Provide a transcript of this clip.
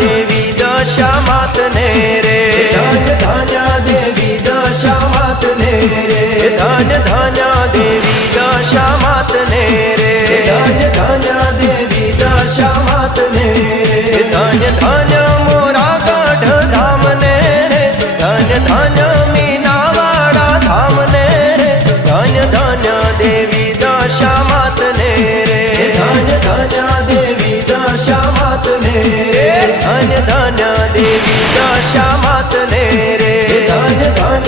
देवी दशा मातने रे धन्य धन्य देवी दशा मातने रे धन्य धन्य देवी दशा मातने रे धन्य धन्य देवी दशा मातने रे धन्य धन्य मोरा गढ़ धाम ने रे धन्य धन्य मीनावाड़ा धाम ने रे धन्य धन्य देवी दशा मातने रे धन्य धन्य देवी दशा मातने रे धन्य धन्य देवी दशा मातने रे धन्य धन्य